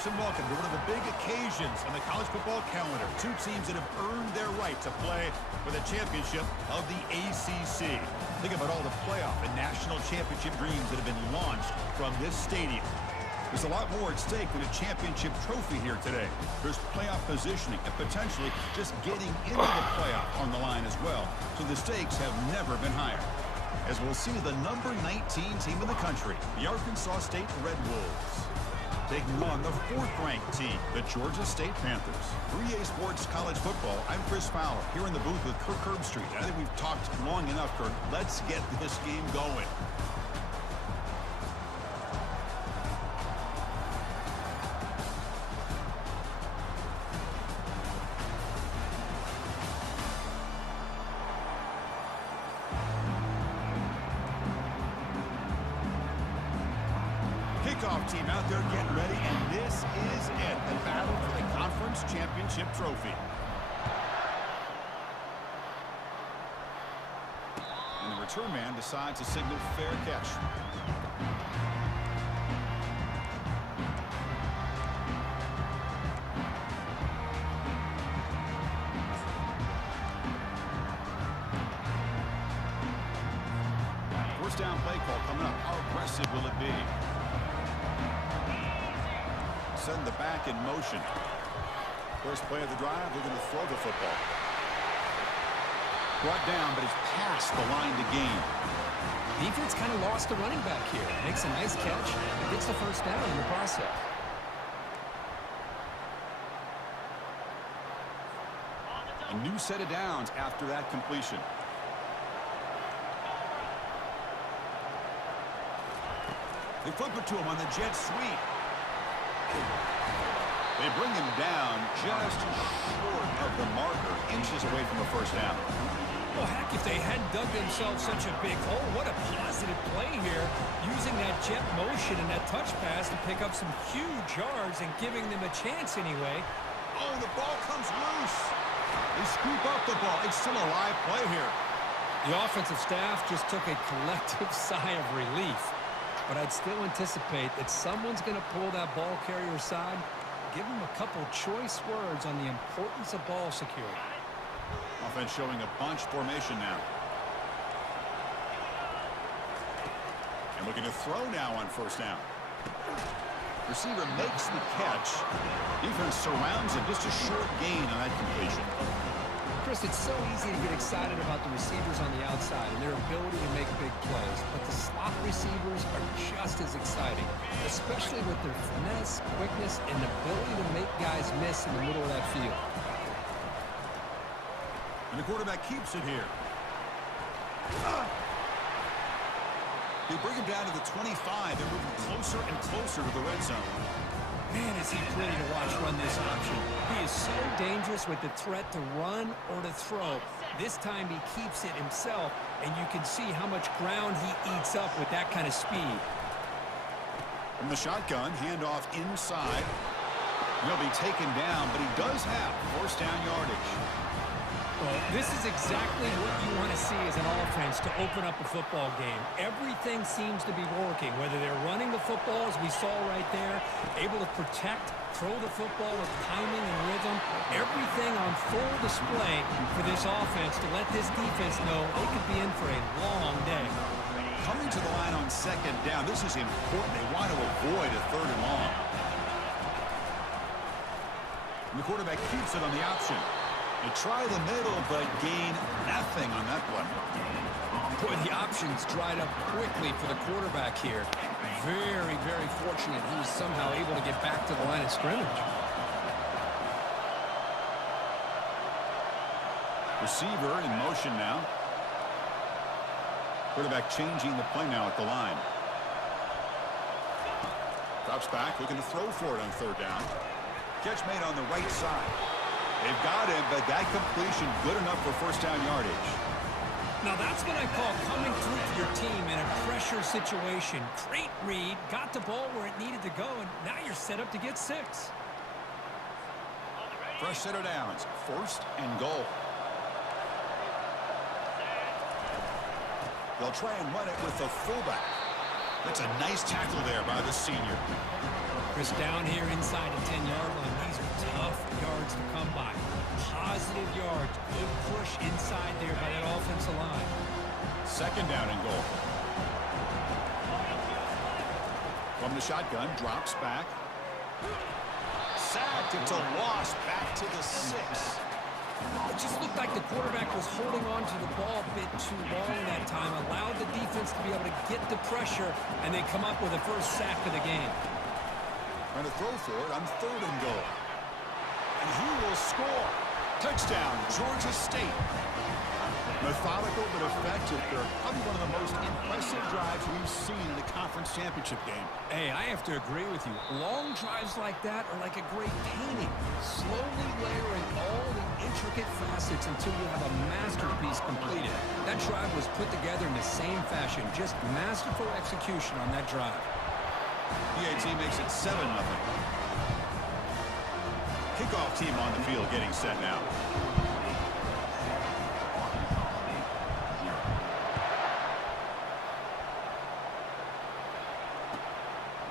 folks, and welcome to one of the big occasions on the college football calendar. Two teams that have earned their right to play for the championship of the ACC. Think about all the playoff and national championship dreams that have been launched from this stadium. There's a lot more at stake than a championship trophy here today. There's playoff positioning and potentially just getting into the playoff on the line as well. So the stakes have never been higher. As we'll see the number 19 team in the country, the Arkansas State Red Wolves, taking on the fourth-ranked team, the Georgia State Panthers. 3A Sports College Football, I'm Chris Fowler, here in the booth with Kirk Herbstreit. I think we've talked long enough, Kirk. Let's get this game going. Kickoff team out there getting ready, and this is it, the battle for the conference championship trophy. And the return man decides to signal fair catch. First down play call coming up. How aggressive will it be? Send the back in motion. First play of the drive, they're going to throw the football. Brought down, but it's past the line to gain. Defense kind of lost the running back here. Makes a nice catch. Gets the first down in the process. A new set of downs after that completion. They flip it to him on the jet sweep. They bring him down just short of the marker, inches away from a first down. Well, heck, if they hadn't dug themselves such a big hole, what a positive play here, using that jet motion and that touch pass to pick up some huge yards and giving them a chance anyway. Oh, the ball comes loose. They scoop up the ball. It's still a live play here. The offensive staff just took a collective sigh of relief. But I'd still anticipate that someone's going to pull that ball carrier aside, give him a couple choice words on the importance of ball security. Offense showing a bunch formation now. And looking to throw now on first down. Receiver makes the catch. Defense surrounds him. Just a short gain on that completion. Chris, it's so easy to get excited about the receivers on the outside and their ability to make big plays, but the slot receivers are just as exciting, especially with their finesse, quickness, and ability to make guys miss in the middle of that field. And the quarterback keeps it here. They bring him down to the 25. They're moving closer and closer to the red zone. Man, is he pretty to watch run this option. He is so dangerous with the threat to run or to throw. This time he keeps it himself, and you can see how much ground he eats up with that kind of speed. From the shotgun, handoff inside. He'll be taken down, but he does have first down yardage. Well, this is exactly what you want to see as an offense to open up a football game. Everything seems to be working, whether they're running the football, as we saw right there, able to protect, throw the football with timing and rhythm, everything on full display for this offense to let this defense know they could be in for a long day. Coming to the line on second down, this is important. They want to avoid a third and long. And the quarterback keeps it on the option. They try the middle, but gain nothing on that play. Boy, the options dried up quickly for the quarterback here. Very, very fortunate he was somehow able to get back to the line of scrimmage. Receiver in motion now. Quarterback changing the play now at the line. Drops back, looking to throw for it on third down. Catch made on the right side. They've got him, but that completion good enough for first down yardage. Now that's what I call coming through for your team in a pressure situation. Great read, got the ball where it needed to go, and now you're set up to get 6. Fresh set of downs, first and goal. They'll try and run it with the fullback. That's a nice tackle there by the senior. Chris, down here inside the 10-yard line, these are tough yards to come by. Positive yards. Good push inside there by that offensive line. Second down and goal. From the shotgun, drops back. Sacked. It's a loss back to the 6. It just looked like the quarterback was holding on to the ball a bit too long that time, allowed the defense to be able to get the pressure, and they come up with the first sack of the game. Trying to throw for it on third and goal. And he will score. Touchdown, Georgia State. Methodical but effective. They're probably one of the most impressive drives we've seen in a conference championship game. Hey, I have to agree with you. Long drives like that are like a great painting. Slowly layering all the intricate facets until you have a masterpiece completed. That drive was put together in the same fashion. Just masterful execution on that drive. PAT makes it 7-0. Kickoff team on the field getting set now.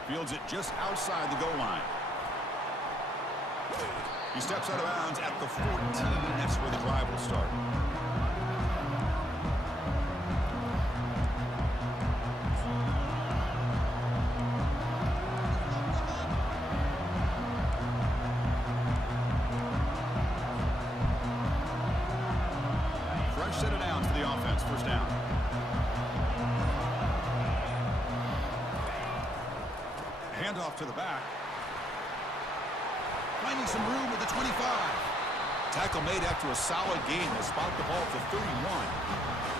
Fields it just outside the goal line. He steps out of bounds at the 14. That's where the drive will start. Fresh set of downs for the offense. First down. Handoff to the back. Finding some room at the 25. Tackle made after a solid gain. They'll spot the ball for 31.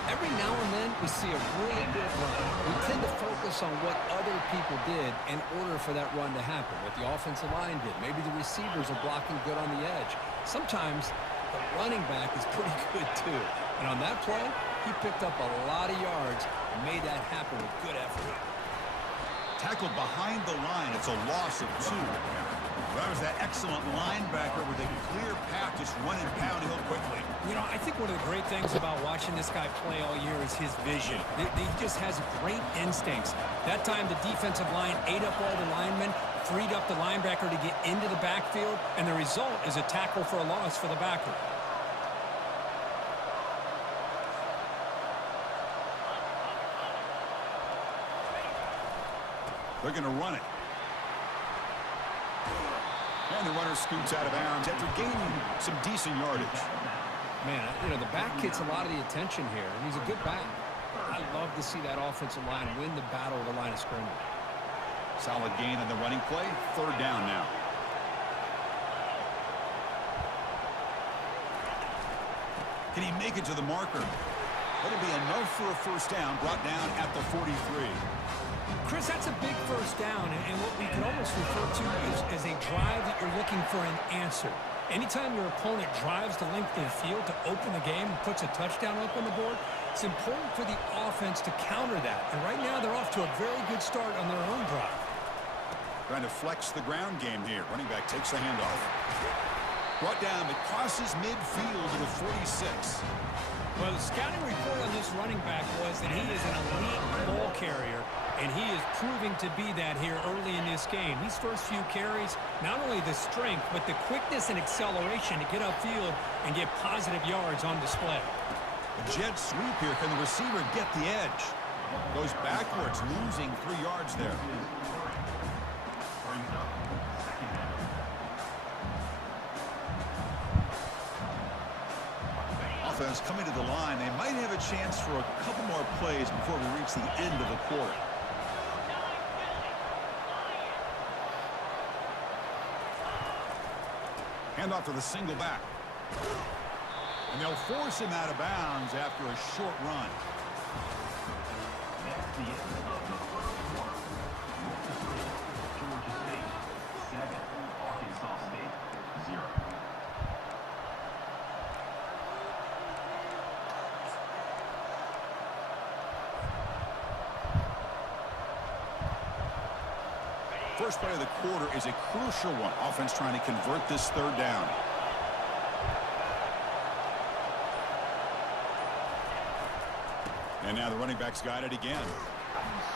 Every now and then we see a really good run. We tend to focus on what other people did in order for that run to happen. What the offensive line did. Maybe the receivers are blocking good on the edge. Sometimes the running back is pretty good too. And on that play, he picked up a lot of yards and made that happen with good effort. Tackled behind the line. It's a loss of 2. That was that excellent linebacker with a clear path, just running downhill quickly. You know, I think one of the great things about watching this guy play all year is his vision. He just has great instincts. That time, the defensive line ate up all the linemen, freed up the linebacker to get into the backfield, and the result is a tackle for a loss for the backer. They're going to run it. And the runner scoots out of bounds after gaining some decent yardage. Man, you know, the back gets a lot of the attention here, and he's a good back. I love to see that offensive line win the battle of the line of scrimmage. Solid gain on the running play. Third down now. Can he make it to the marker? That'll be enough for a first down, brought down at the 43. Chris, that's a big first down, and what we can almost refer to as a drive that you're looking for an answer. Anytime your opponent drives the length of the field to open the game and puts a touchdown up on the board, it's important for the offense to counter that. And right now, they're off to a very good start on their own drive. Trying to flex the ground game here. Running back takes the handoff. Brought down, but crosses midfield to the 46. Well, the scouting report on this running back was that he is an elite ball carrier, and he is proving to be that here early in this game. These first few carries, not only the strength, but the quickness and acceleration to get upfield and get positive yards on display. A jet sweep here. Can the receiver get the edge? Goes backwards, losing 3 yards there. Offense coming to the line. They might have a chance for a couple more plays before we reach the end of the quarter. Handoff to the single back. And they'll force him out of bounds after a short run. First play of the quarter is a crucial one. Offense trying to convert this third down. And now the running back's got it again.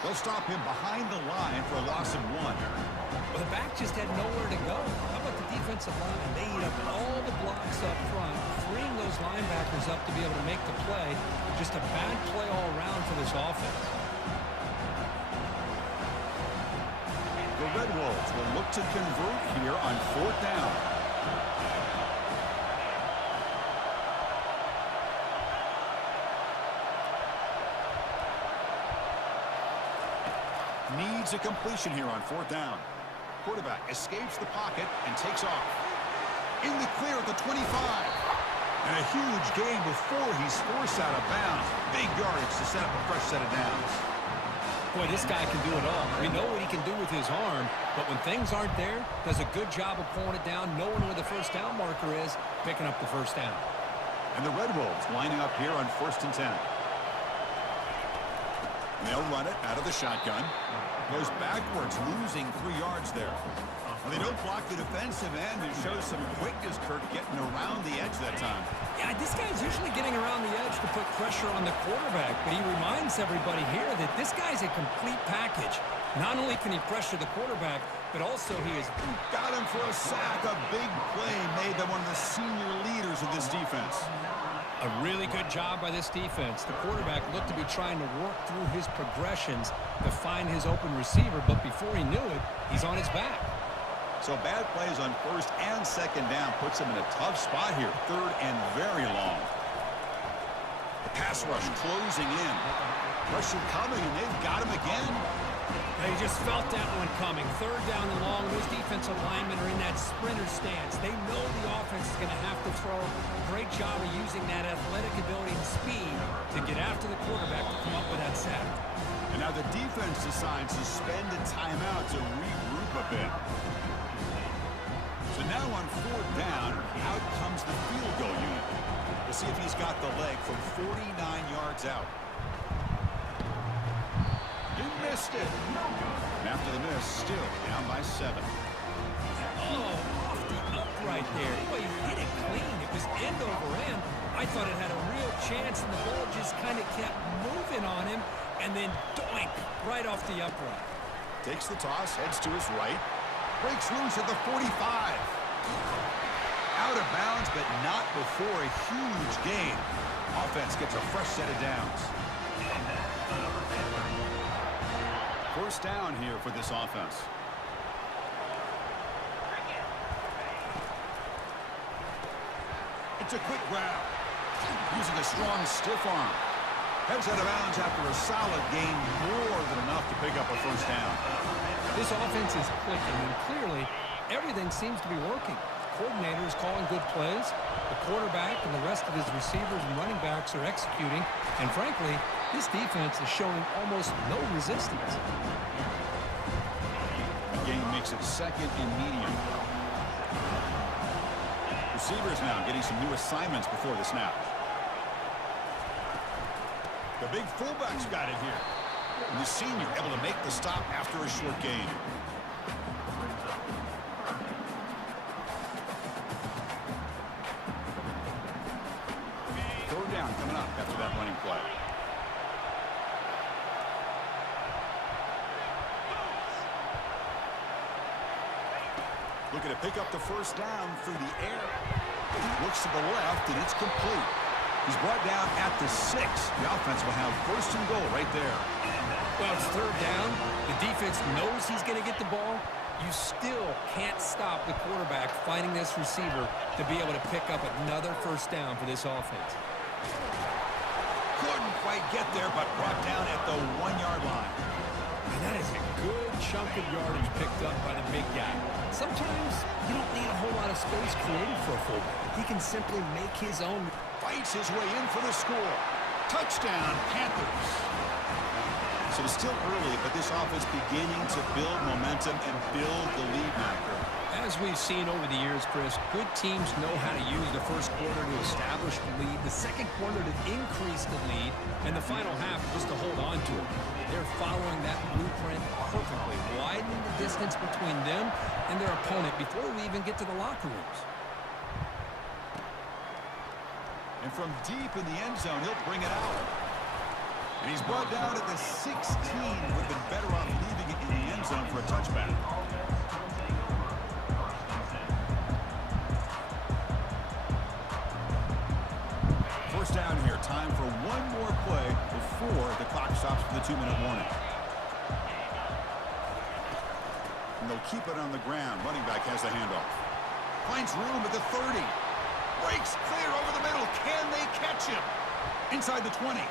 They'll stop him behind the line for a loss of 1. Well, the back just had nowhere to go. How about the defensive line? They eat up all the blocks up front, freeing those linebackers up to be able to make the play. Just a bad play all around for this offense. The Red Wolves will look to convert here on 4th down. Needs a completion here on 4th down. Quarterback escapes the pocket and takes off. In the clear at the 25. And a huge gain before he's forced out of bounds. Big yardage to set up a fresh set of downs. Boy, this guy can do it all. We know what he can do with his arm, but when things aren't there, does a good job of pulling it down, knowing where the first down marker is, picking up the first down. And the Red Wolves lining up here on 1st and 10. And they'll run it out of the shotgun. Goes backwards, losing 3 yards there. Well, they don't block the defensive end and shows some quickness, Kirk, getting around the edge that time. Yeah, this guy's usually getting around the edge to put pressure on the quarterback, but he reminds everybody here that this guy's a complete package. Not only can he pressure the quarterback, but also he is... Got him for a sack. A big play made by one of the senior leaders of this defense. A really good job by this defense. The quarterback looked to be trying to work through his progressions to find his open receiver, but before he knew it, he's on his back. So bad plays on 1st and 2nd down puts him in a tough spot here. 3rd and very long. The pass rush closing in. Pressure coming, and they've got him again. They just felt that one coming. 3rd down and long. Those defensive linemen are in that sprinter stance. They know the offense is going to have to throw. Great job of using that athletic ability and speed to get after the quarterback to come up with that sack. And now the defense decides to spend a timeout to regroup a bit. So now on 4th down, out comes the field goal unit. We'll see if he's got the leg from 49 yards out. He missed it. And after the miss, still down by 7. Oh, off the upright there. Boy, he hit it clean. It was end over end. I thought it had a real chance, and the ball just kind of kept moving on him, and then doink, right off the upright. Takes the toss, heads to his right. Breaks loose at the 45. Out of bounds, but not before a huge gain. Offense gets a fresh set of downs. 1st down here for this offense. It's a quick grab. Using a strong stiff arm. Heads out of bounds after a solid gain, more than enough to pick up a 1st down. This offense is clicking, and clearly everything seems to be working. The coordinator is calling good plays. The quarterback and the rest of his receivers and running backs are executing. And frankly, this defense is showing almost no resistance. The game makes it 2nd and medium. Receivers now getting some new assignments before the snap. The big fullback's got it here. And the senior able to make the stop after a short gain. Third down coming up after that running play. Looking to pick up the 1st down through the air. Looks to the left, and it's complete. He's brought down at the 6. The offense will have 1st and goal right there. Well, it's 3rd down. The defense knows he's going to get the ball. You still can't stop the quarterback finding this receiver to be able to pick up another 1st down for this offense. Couldn't quite get there, but brought down at the 1-yard line. And that is a good chunk of yardage picked up by the big guy. Sometimes you don't need a whole lot of space created for a fullback. He can simply make his own. Fights his way in for the score. Touchdown, Panthers. So it's still early, but this offense beginning to build momentum and build the lead marker. As we've seen over the years, Chris, good teams know how to use the first quarter to establish the lead, the second quarter to increase the lead, and the final half just to hold on to it. They're following that blueprint perfectly, widening the distance between them and their opponent before we even get to the locker rooms. And from deep in the end zone, he'll bring it out. And he's brought down at the 16. Would have been better off leaving it in the end zone for a touchback. First down here. Time for one more play before the clock stops for the 2-minute warning. And they'll keep it on the ground. Running back has the handoff. Finds room at the 30. Breaks clear over the middle. Can they catch him? Inside the 20.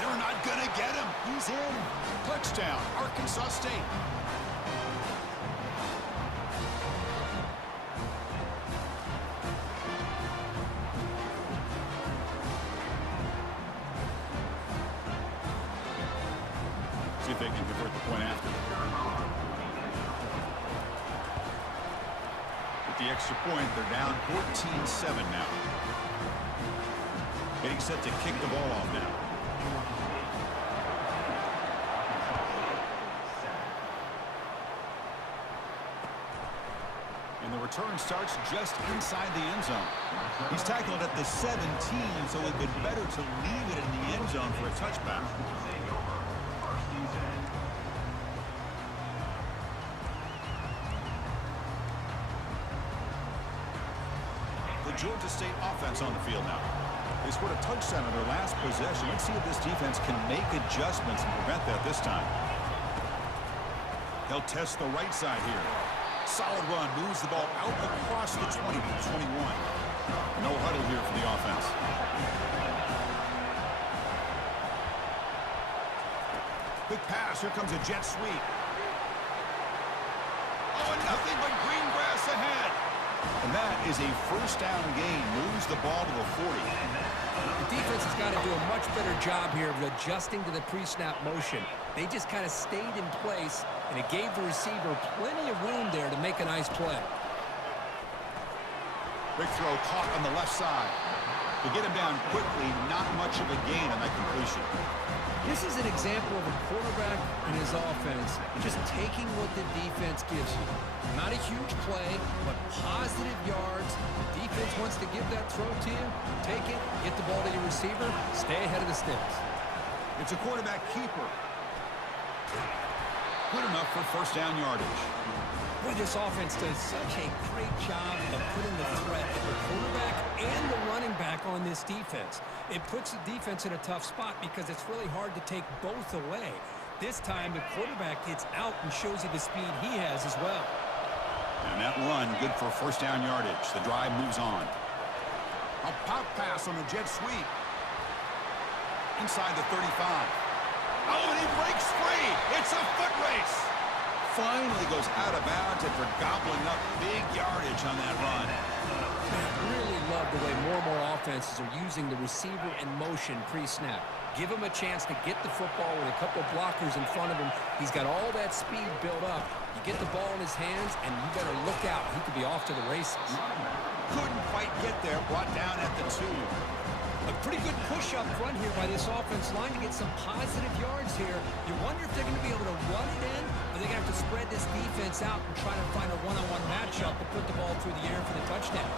They're not going to get him. He's in. Touchdown, Arkansas State. See if they can convert the point after. With the extra point, they're down 14-7 now. Getting set to kick the ball off now. And the return starts just inside the end zone. He's tackled at the 17, so it would have been better to leave it in the end zone for a touchback. The Georgia State offense on the field now. They scored a touchdown on their last possession. Let's see if this defense can make adjustments and prevent that this time. They'll test the right side here. Solid run, moves the ball out across the 20 to the 21. No huddle here for the offense. Quick pass, here comes a jet sweep. Oh, and nothing but green grass ahead. And that is a first down gain, moves the ball to the 40. The defense has got to do a much better job here of adjusting to the pre-snap motion. They just kind of stayed in place, and it gave the receiver plenty of room there to make a nice play. Big throw caught on the left side. To get him down quickly, not much of a gain on that completion. This is an example of a quarterback and his offense just taking what the defense gives you. Not a huge play, but positive yards. The defense wants to give that throw to you. Take it, get the ball to your receiver, stay ahead of the sticks. It's a quarterback keeper. Good enough for first down yardage. Boy, this offense does such a great job of putting the threat of the quarterback and the running back on this defense. It puts the defense in a tough spot because it's really hard to take both away. This time, the quarterback gets out and shows you the speed he has as well. And that run, good for first down yardage. The drive moves on. A pop pass on the jet sweep. Inside the 35. Oh, and he breaks free. It's a foot race. Finally goes out of bounds after gobbling up big yardage on that run. I really love the way more and more offenses are using the receiver in motion pre-snap. Give him a chance to get the football with a couple blockers in front of him. He's got all that speed built up. You get the ball in his hands, and you better look out. He could be off to the races. Couldn't quite get there. Brought down at the 2. A pretty good push up front here by this offense line to get some positive yards here. You wonder if they're going to be able to run it in, or they're going to have to spread this defense out and try to find a one-on-one matchup to put the ball through the air for the touchdown.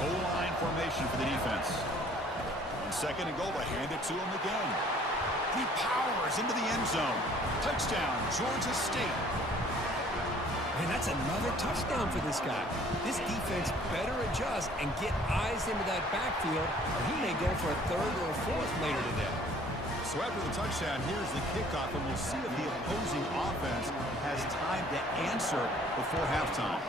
O-line formation for the defense. On second and goal, they hand it to him again. He powers into the end zone. Touchdown, Georgia State. And that's another touchdown for this guy. This defense better adjust and get eyes into that backfield, or he may go for a third or a fourth later today. So after the touchdown, here's the kickoff, and we'll see if the opposing offense has time to answer before halftime.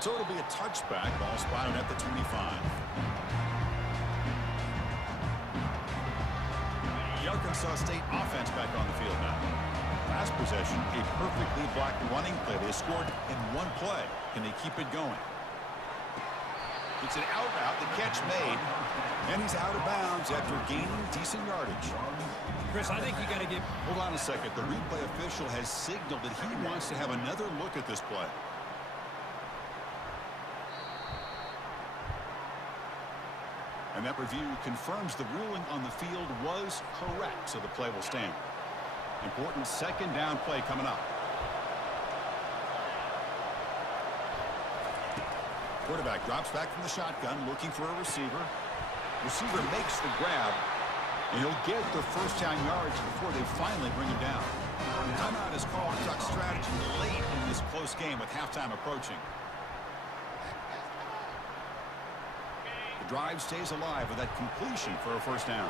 So it'll be a touchback, ball spotted at the 25. The Arkansas State offense back on the field now. Last possession, a perfectly blocked running play. They scored in one play. Can they keep it going? It's an out route, the catch made, and he's out of bounds after gaining decent yardage. Chris, I think you got to give... Hold on a second. The replay official has signaled that he wants to have another look at this play. And that review confirms the ruling on the field was correct, so the play will stand. Important second down play coming up. Quarterback drops back from the shotgun, looking for a receiver. Receiver makes the grab, and he'll get the first down yards before they finally bring him down. Timeout is called. Duck strategy late in this close game with halftime approaching. The drive stays alive with that completion for a first down.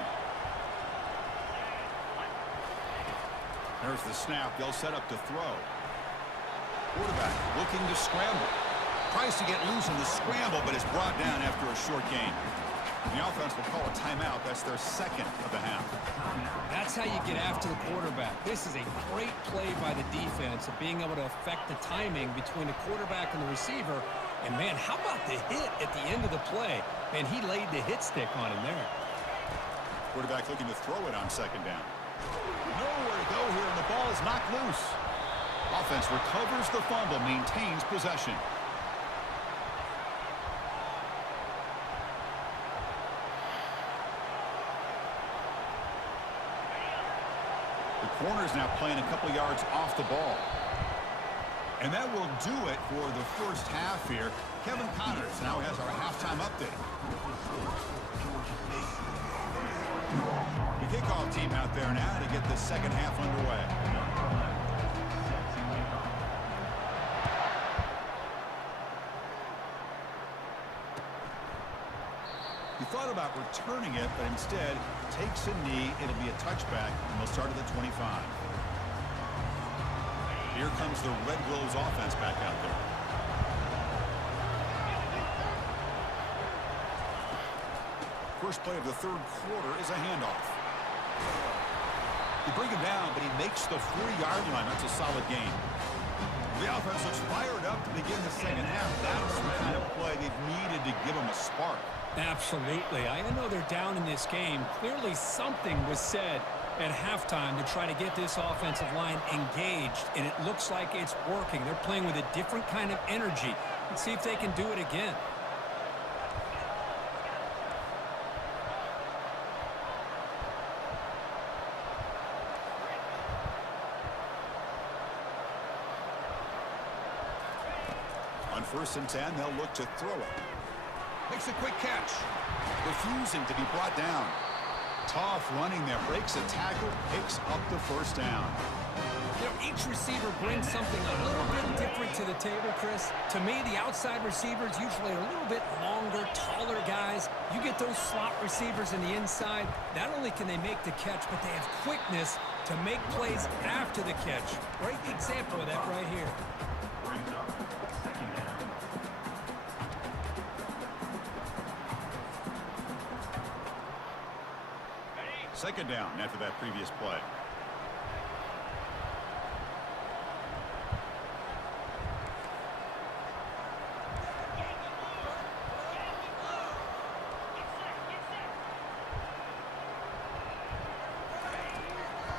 There's the snap. They'll set up to throw. Quarterback looking to scramble. Tries to get loose in the scramble, but is brought down after a short gain. The offense will call a timeout. That's their second of the half. That's how you get after the quarterback. This is a great play by the defense of being able to affect the timing between the quarterback and the receiver. And, man, how about the hit at the end of the play? Man, he laid the hit stick on him there. Quarterback looking to throw it on second down. Nowhere to go here, and the ball is knocked loose. Offense recovers the fumble, maintains possession. The corner's now playing a couple yards off the ball. And that will do it for the first half here. Kevin Connors now has our halftime update. The kickoff team out there now to get the second half underway. He thought about returning it, but instead takes a knee. It'll be a touchback, and they'll start at the 25. Here comes the Red Wolves offense back out there. First play of the third quarter is a handoff. You bring him down, but he makes the 40-yard line. That's a solid gain. The offense looks fired up to begin the second half. That's the kind of play they've needed to give them a spark. Absolutely. I know they're down in this game. Clearly something was said at halftime to try to get this offensive line engaged, and it looks like it's working. They're playing with a different kind of energy. Let's see if they can do it again. On 1st and 10, they'll look to throw it. Makes a quick catch. Refusing to be brought down. Tough running there. Breaks a tackle. Picks up the first down. You know, each receiver brings something a little bit different to the table, Chris. To me, the outside receivers usually a little bit longer, taller guys. You get those slot receivers in the inside. Not only can they make the catch, but they have quickness to make plays after the catch. Great example of that right here. Second down after that previous play.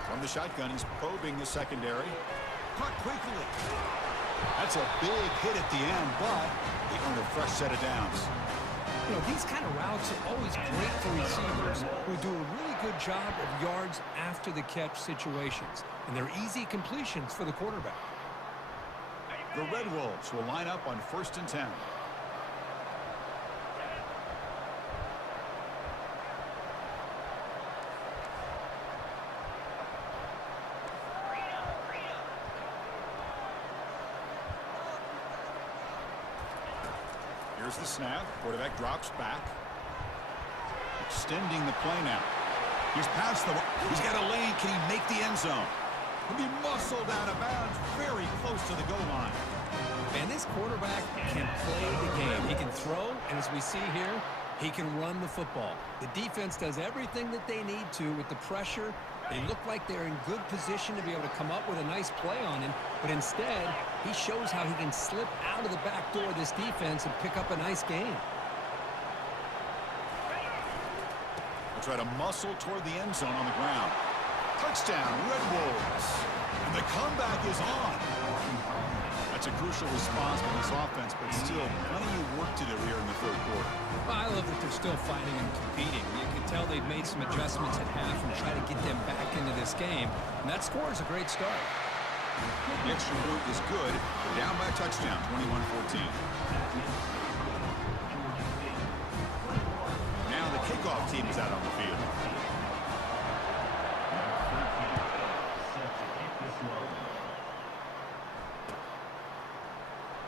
From the shotgun, he's probing the secondary. Caught quickly. That's a big hit at the end, but he earned a fresh set of downs. You know, these kind of routes are always great for receivers who do a really good job of yards after the catch situations. And they're easy completions for the quarterback. The Red Wolves will line up on 1st and 10. Here's the snap. Quarterback drops back. Extending the play now. He's past the... He's got a lane. Can he make the end zone? He'll be muscled out of bounds very close to the goal line. And this quarterback can play the game. He can throw, and as we see here, he can run the football. The defense does everything that they need to with the pressure. They look like they're in good position to be able to come up with a nice play on him, but instead, he shows how he can slip out of the back door of this defense and pick up a nice gain. They'll try to muscle toward the end zone on the ground. Touchdown, Red Wolves. And the comeback is on. That's a crucial response from this offense, but still plenty of work to do here in the third quarter. Well, I love that they're still fighting and competing. You can tell they've made some adjustments at half and try to get them back into this game. And that score is a great start. The extra point is good. They're down by a touchdown, 21-14. team is out on the field.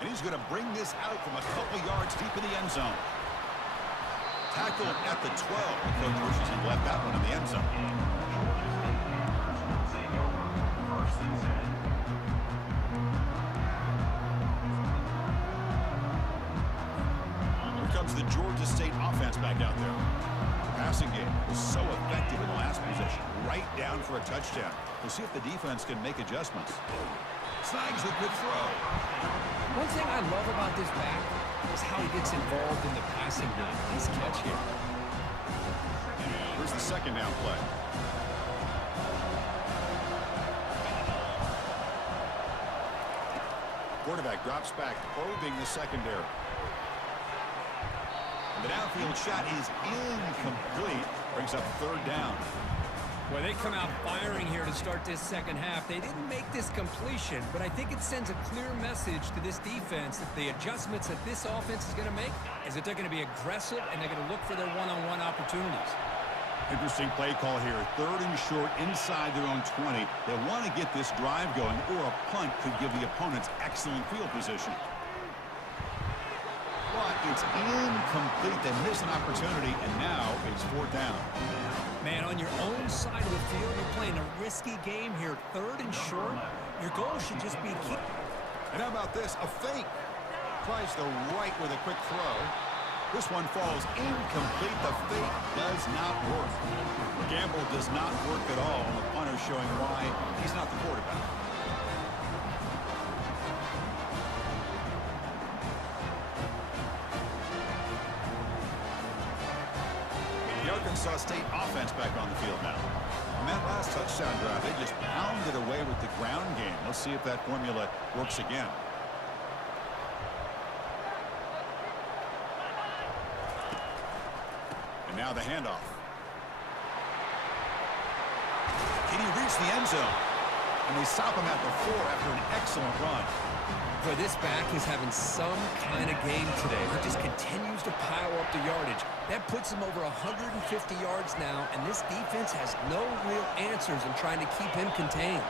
And he's going to bring this out from a couple yards deep in the end zone. Tackled at the 12. The coach wishes he left that one in the end zone. Here comes the Georgia State offense back out there. The passing game was so effective in the last possession. Right down for a touchdown. We'll see if the defense can make adjustments. Snags a good throw. One thing I love about this back is how he gets involved in the passing game. Nice catch here. Here's the second down play. Quarterback drops back, probing the secondary. And the downfield shot is incomplete. Brings up third down. Well, they come out firing here to start this second half. They didn't make this completion, but I think it sends a clear message to this defense that the adjustments that this offense is going to make is that they're going to be aggressive and they're going to look for their one-on-one opportunities. Interesting play call here. Third and short inside their own 20. They want to get this drive going, or a punt could give the opponents excellent field position. But it's incomplete. They miss an opportunity, and now it's fourth down. Man, on your own side of the field, you're playing a risky game here. Third and short, your goal should just be keep. And how about this? A fake. Tries the right with a quick throw. This one falls incomplete. The fake does not work. Gamble does not work at all. The punter showing why he's not the quarterback. The Arkansas State offense back on the field now. On that last touchdown drive, they just pounded away with the ground game. Let's see if that formula works again. And now the handoff. Can he reach the end zone? And they stop him at the 4 after an excellent run. Boy, this back is having some kind of game today. He just continues to pile up the yardage. That puts him over 150 yards now, and this defense has no real answers in trying to keep him contained.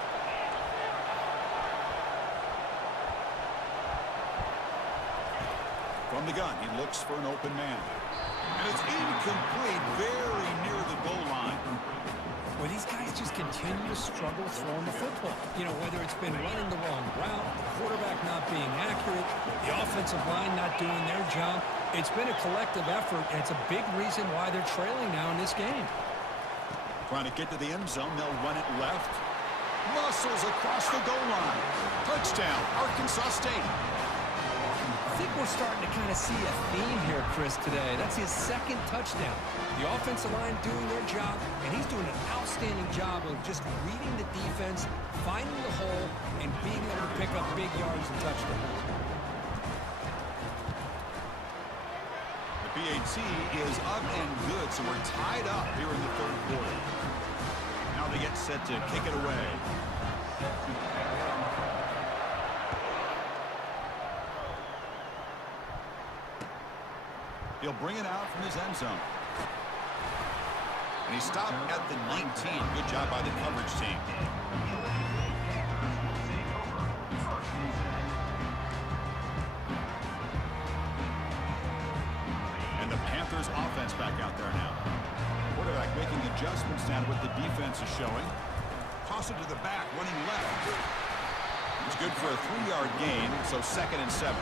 From the gun, he looks for an open man. And it's incomplete, very near the goal line. Well, these guys just continue to struggle throwing the football. You know, whether it's been running the wrong route, the quarterback not being accurate, the offensive line not doing their job. It's been a collective effort, and it's a big reason why they're trailing now in this game. Trying to get to the end zone, they'll run it left. Muscles across the goal line. Touchdown, Arkansas State. I think we're starting to kind of see a theme here, Chris, today. That's his second touchdown. The offensive line doing their job, and he's doing an outstanding job of just reading the defense, finding the hole, and being able to pick up big yards and touchdowns. The PAT is up and good, so we're tied up here in the third quarter. Now they get set to kick it away. He'll bring it out from his end zone. And he stopped at the 19. Good job by the coverage team. And the Panthers offense back out there now. Quarterback making adjustments now to what the defense is showing. Toss it to the back, running left. It's good for a 3-yard gain, so 2nd and 7.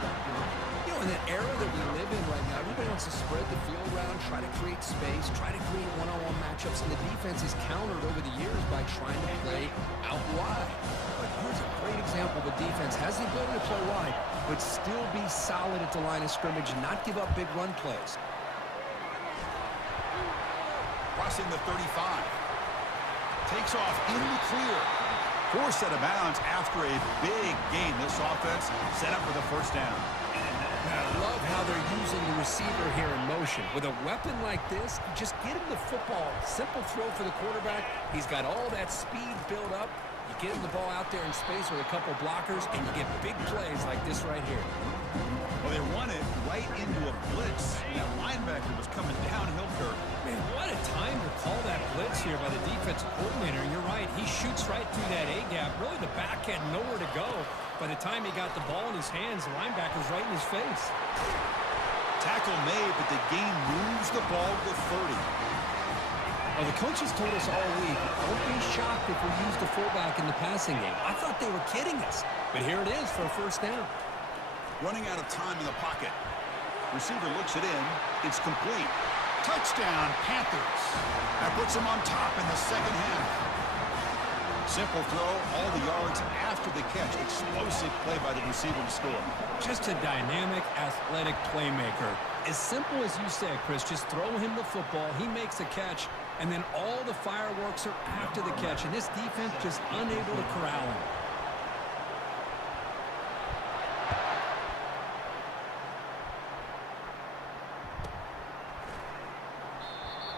You know, in that era that we live in right now, everybody wants to spread the field around, try to create space, try to create one-on-one matchups, and the defense is countered over the years by trying to play out wide. But here's a great example. The defense has the ability to play wide, but still be solid at the line of scrimmage and not give up big run plays. Crossing the 35. Takes off in the clear. Forced out of bounds after a big gain. This offense set up for the first down. And I love how they're using the receiver here in motion. With a weapon like this, you just get him the football. Simple throw for the quarterback. He's got all that speed built up. You get him the ball out there in space with a couple blockers, and you get big plays like this right here. Well, they run it right into a blitz. That linebacker was coming downhill, Kirk. Man, what a here by the defensive coordinator. You're right. He shoots right through that A-gap. Really, the back had nowhere to go. By the time he got the ball in his hands, the linebacker's right in his face. Tackle made, but the game moves the ball to 30. Well, the coaches told us all week, don't be shocked if we use the fullback in the passing game. I thought they were kidding us. But here it is for a first down. Running out of time in the pocket. Receiver looks it in. It's complete. Touchdown, Panthers. That puts them on top in the second half. Simple throw, all the yards after the catch. Explosive play by the receiver to score. Just a dynamic, athletic playmaker. As simple as you said, Chris, just throw him the football. He makes a catch, and then all the fireworks are after the catch. And this defense just unable to corral him.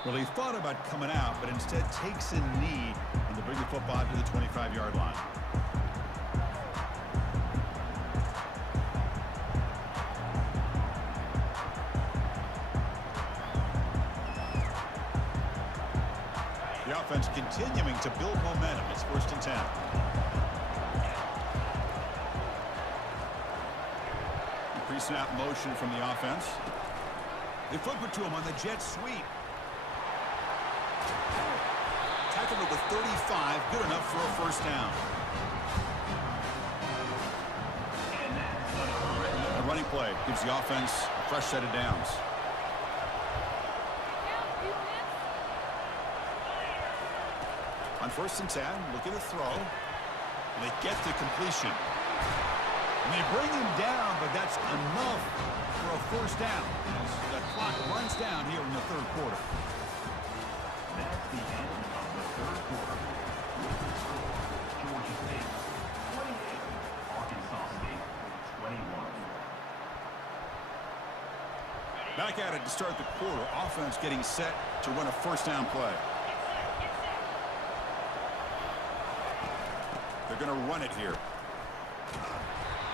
Well, he thought about coming out, but instead takes a knee and to bring the football to the 25-yard line. The offense continuing to build momentum. It's 1st and 10. The pre-snap motion from the offense. They flip it to him on the jet sweep. Tackle at the 35, good enough for a first down. A running play gives the offense a fresh set of downs. On 1st and 10, look at the throw. And they get the completion. And they bring him down, but that's enough for a first down as the clock runs down here in the 3rd quarter. That's the end of the 3rd quarter. Georgia State 28, Arkansas State 21. Back at it to start the quarter. Offense getting set to run a first down play. They're going to run it here.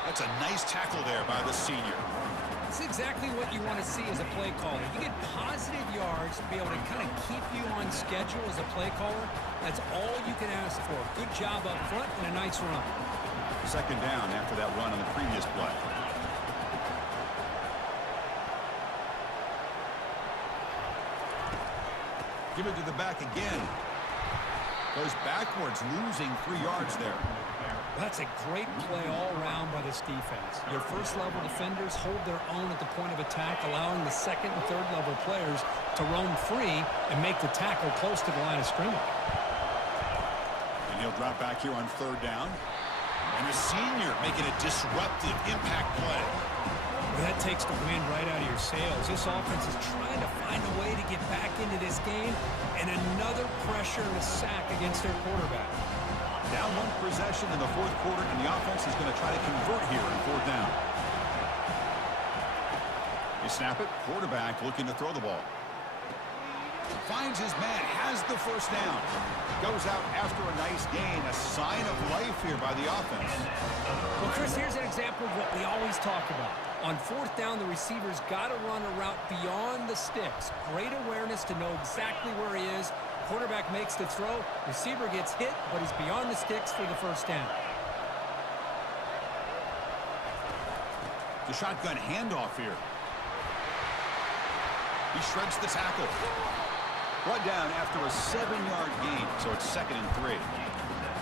That's a nice tackle there by the senior. It's exactly what you want to see as a play caller. You get positive yards to be able to kind of keep you on schedule as a play caller. That's all you can ask for. Good job up front and a nice run. 2nd down after that run on the previous play. Give it to the back again. Goes backwards, losing 3 yards there. That's a great play all around by this defense. Your first-level defenders hold their own at the point of attack, allowing the 2nd and 3rd level players to roam free and make the tackle close to the line of scrimmage. And he'll drop back here on 3rd down. And the senior making a disruptive impact play. Well, that takes the wind right out of your sails. This offense is trying to find a way to get back into this game, and another pressure and a sack against their quarterback. Down 1 possession in the 4th quarter, and the offense is going to try to convert here in 4th down. You snap it, quarterback looking to throw the ball. Finds his man, has the first down. Goes out after a nice gain, a sign of life here by the offense. Well, Chris, here's an example of what we always talk about. On 4th down, the receiver's got to run a route beyond the sticks. Great awareness to know exactly where he is. Quarterback makes the throw. Receiver gets hit, but he's beyond the sticks for the first down. The shotgun handoff here. He shreds the tackle. Brought down after a 7-yard gain, so it's 2nd and 3.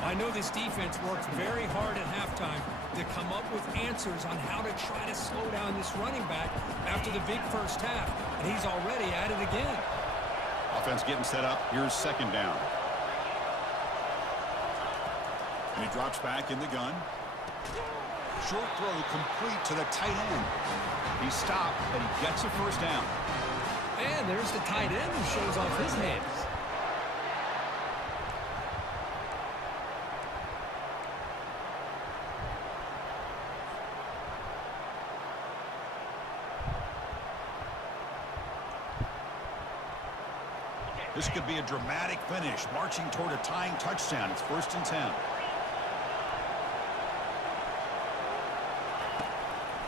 I know this defense works very hard at halftime to come up with answers on how to try to slow down this running back after the big first half, and he's already at it again. Offense getting set up. Here's 2nd down. And he drops back in the gun. Short throw complete to the tight end. He stopped, but he gets a first down. And there's the tight end who shows off his hands. This could be a dramatic finish, marching toward a tying touchdown. It's 1st and 10.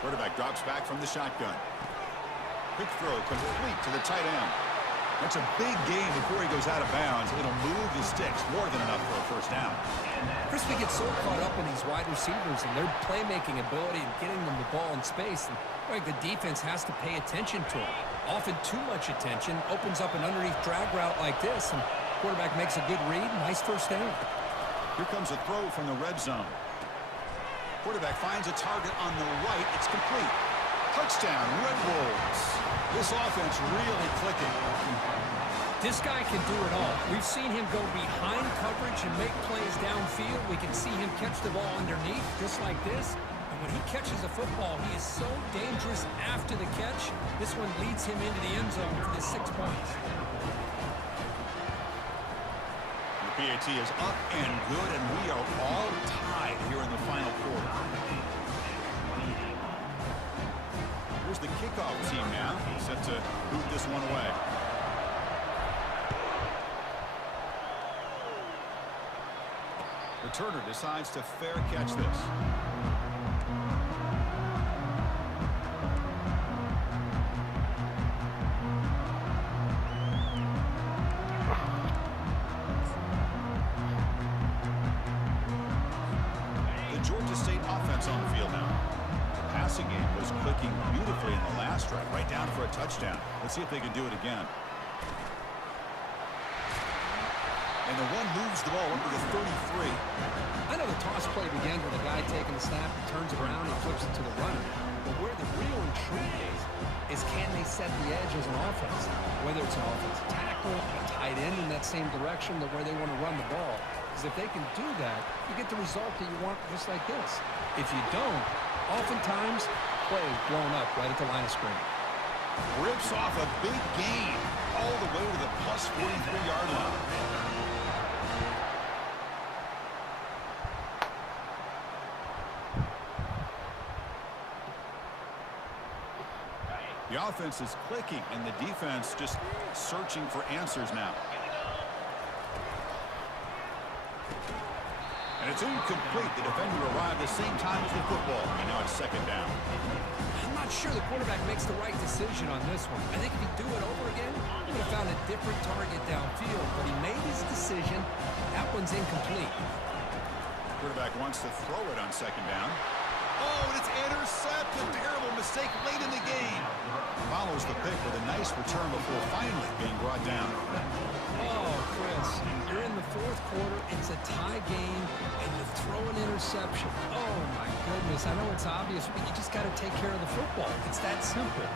Quarterback drops back from the shotgun. Quick throw complete to the tight end. That's a big gain before he goes out of bounds. It'll move the sticks more than enough for a first down. Chris, we get so caught up in these wide receivers and their playmaking ability and getting them the ball in space. And like the defense has to pay attention to them. Often too much attention opens up an underneath drag route like this, and quarterback makes a good read. Nice first down. Here comes a throw from the red zone. Quarterback finds a target on the right. It's complete. Touchdown, Red Wolves. This offense really clicking. This guy can do it all. We've seen him go behind coverage and make plays downfield. We can see him catch the ball underneath just like this. And when he catches a football, he is so dangerous after the catch. This one leads him into the end zone for the 6 points. The PAT is up and good, and we are all tied here in the final quarter. Here's the kickoff team now, set to boot this one away. Returner decides to fair catch this. The Georgia State offense on the field now. The passing game was clicking beautifully in the last drive, right down for a touchdown. Let's see if they can do it again. And the one moves the ball up to the 33. I know the toss play begins with a guy taking the snap, turns it around, and flips it to the runner. But where the real intrigue is can they set the edge as an offense? Whether it's an offensive tackle, a tight end in that same direction, where they want to run the ball. Because if they can do that, you get the result that you want just like this. If you don't, oftentimes, play is blown up right at the line of scrimmage. Rips off a big gain all the way to the plus 43-yard line. The offense is clicking, and the defense just searching for answers now. And it's incomplete. The defender arrived the same time as the football, and now it's second down. I'm not sure the quarterback makes the right decision on this one. I think if he'd do it over again, he would have found a different target downfield, but he made his decision. That one's incomplete. Quarterback wants to throw it on second down. Oh, and it's intercepted. Terrible mistake late in the game. Follows the pick with a nice return before finally being brought down. Oh, Chris, you're in the fourth quarter. It's a tie game, and you throw an interception. Oh, my goodness. I know it's obvious, but you just got to take care of the football. It's that simple.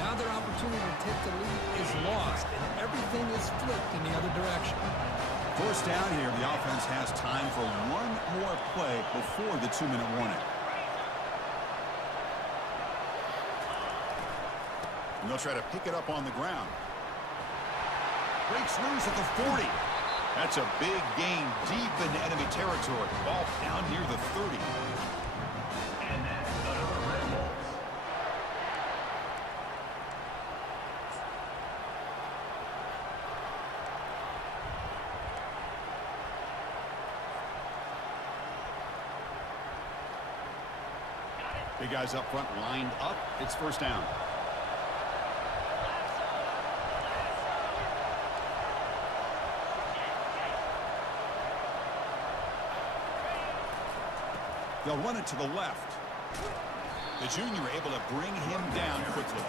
Now their opportunity to take the lead is lost, and everything is flipped in the other direction. First down here, the offense has time for one more play before the 2-minute warning. And they'll try to pick it up on the ground. Breaks loose at the 40. That's a big gain deep into enemy territory. Ball down near the 30. And that's the Red Wolves. Big guys up front lined up. It's first down. They'll run it to the left. The junior able to bring him down quickly.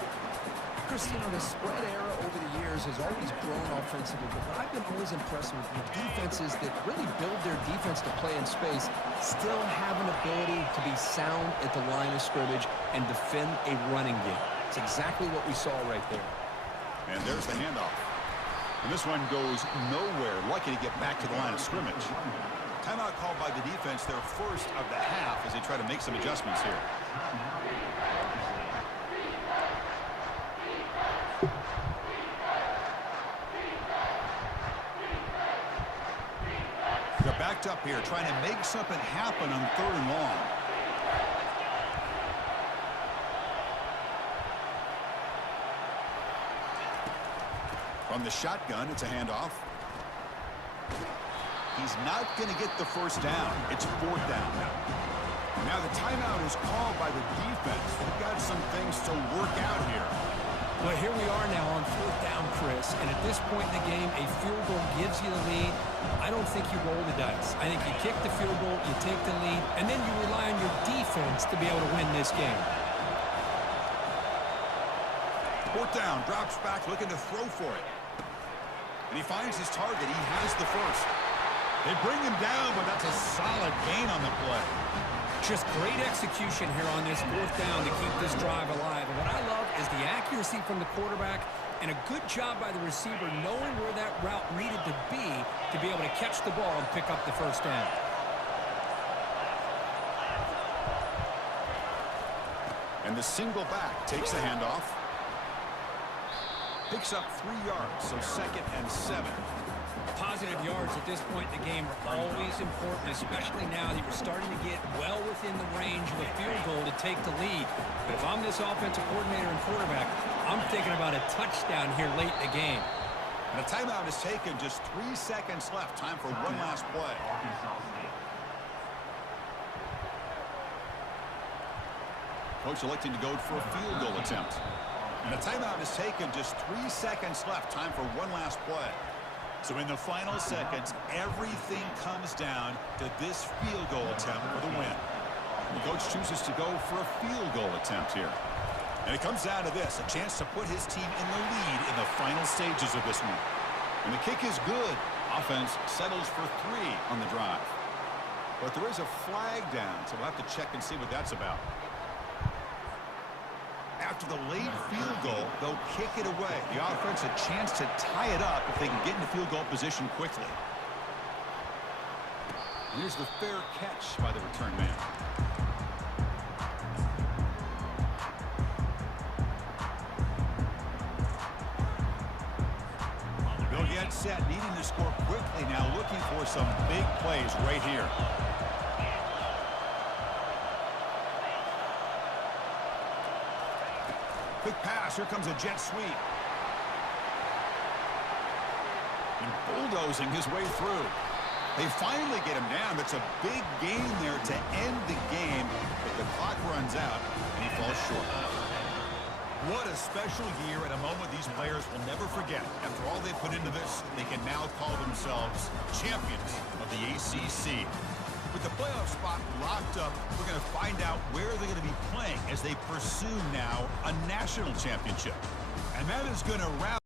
Chris, you know, the spread era over the years has always grown offensively, but what I've been always impressed with defenses that really build their defense to play in space still have an ability to be sound at the line of scrimmage and defend a running game. It's exactly what we saw right there. And there's the handoff. And this one goes nowhere. Lucky to get back to the line of scrimmage. Timeout called by the defense, their first of the half, as they try to make some adjustments here. They're backed up here, trying to make something happen on 3rd and long. From the shotgun, it's a handoff. He's not going to get the first down. It's 4th down now. Now the timeout is called by the defense. We've got some things to work out here. Well, here we are now on 4th down, Chris, and at this point in the game, a field goal gives you the lead. I don't think you roll the dice. I think you kick the field goal, you take the lead, and then you rely on your defense to be able to win this game. 4th down, drops back, looking to throw for it. And he finds his target. He has the first. They bring him down, but that's a solid gain on the play. Just great execution here on this 4th down to keep this drive alive. And what I love is the accuracy from the quarterback and a good job by the receiver knowing where that route needed to be able to catch the ball and pick up the first down. And the single back takes the handoff. Picks up 3 yards, so 2nd and 7. Positive yards at this point in the game are always important, especially now that you're starting to get well within the range of a field goal to take the lead. But if I'm this offensive coordinator and quarterback, I'm thinking about a touchdown here late in the game. And a timeout is taken, just 3 seconds left. Time for one last play. Coach electing to go for a field goal attempt. And a timeout is taken, just 3 seconds left. Time for one last play. So in the final seconds, everything comes down to this field goal attempt for the win. The coach chooses to go for a field goal attempt here. And it comes down to this, a chance to put his team in the lead in the final stages of this one. And the kick is good. Offense settles for 3 on the drive. But there is a flag down, so we'll have to check and see what that's about. After the late field goal, they'll kick it away. The offense a chance to tie it up if they can get into field goal position quickly. And here's the fair catch by the return man. They'll get set, needing to score quickly now, looking for some big plays right here. Quick pass. Here comes a jet sweep. And bulldozing his way through. They finally get him down. That's a big gain there to end the game. But the clock runs out, and he falls short. What a special year and a moment these players will never forget. After all they put into this, they can now call themselves champions of the ACC. With the playoff spot locked up, we're going to find out where they're going to be playing as they pursue now a national championship. And that is going to wrap